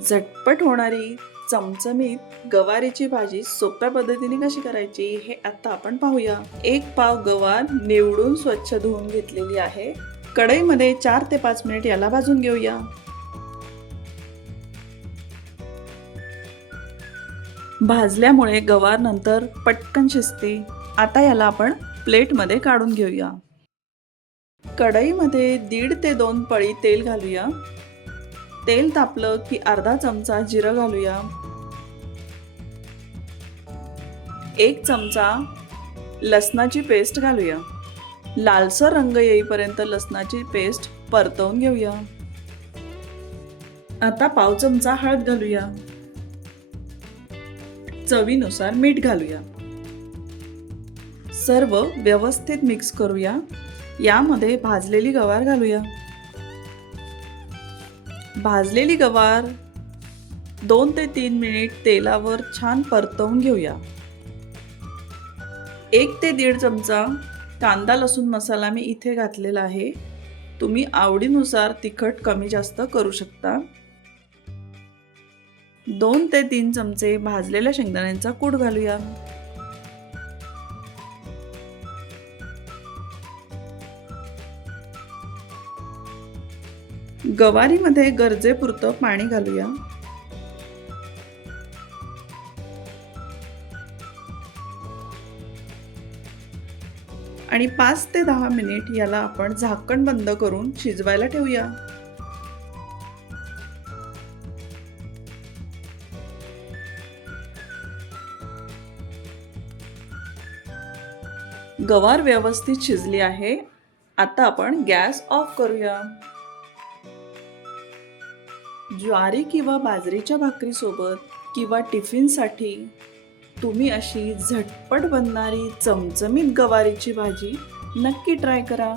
झटपट होणारी चमचमीत गवारीची भाजी सोप्या पद्धतीने कशी करायची हे आता आपण पाहूया। एक पाव गवार निवडून स्वच्छ धुवून घेतलेली आहे। कढईमध्ये 4 ते 5 मिनिट याला भाजून घेऊया। भाजल्यामुळे गवार नंतर पटकन शिजते। आता याला आपण प्लेटमध्ये काढून घेऊया। कढईमध्ये 1.5 ते 2 पळी तेल घालूया। तेल तापलं की अर्धा चमचा जिरं घालूया। 1 चमचा लसणाची पेस्ट घालूया। लालसर रंग येईपर्यंत लसणाची पेस्ट परतवून घेऊया। आता पाव चमचा हळद घालूया। चवीनुसार मीठ घालूया। सर्व व्यवस्थित मिक्स करूया। यामध्ये भाजलेली गवार घालूया। भाजलेली गवार 2 ते 3 मिनिट तेलावर छान परतवून घेऊया। 1 ते 1.5 चमचा कांदा लसूण मसाला मी इथे घातलेला आहे। तुम्ही आवडीनुसार तिखट कमी जास्त करू शकता। 2 ते 3 चमचे भाजलेल्या शेंगदाण्यांचा कूट घालूया। गवारीमध्ये गरजेपुरतं पाणी घालूया। आणि 5 ते 10 मिनिट याला आपण झाकण बंद करून शिजवायला ठेवूया। गवार व्यवस्थित शिजली आहे। आता आपण गॅस ऑफ करूया। ज्वारी किंवा बाजरीच्या भाकरीसोबत किंवा टिफिनसाठी तुम्ही अशी झटपट बनणारी चमचमीत गवारीची भाजी नक्की ट्राय करा।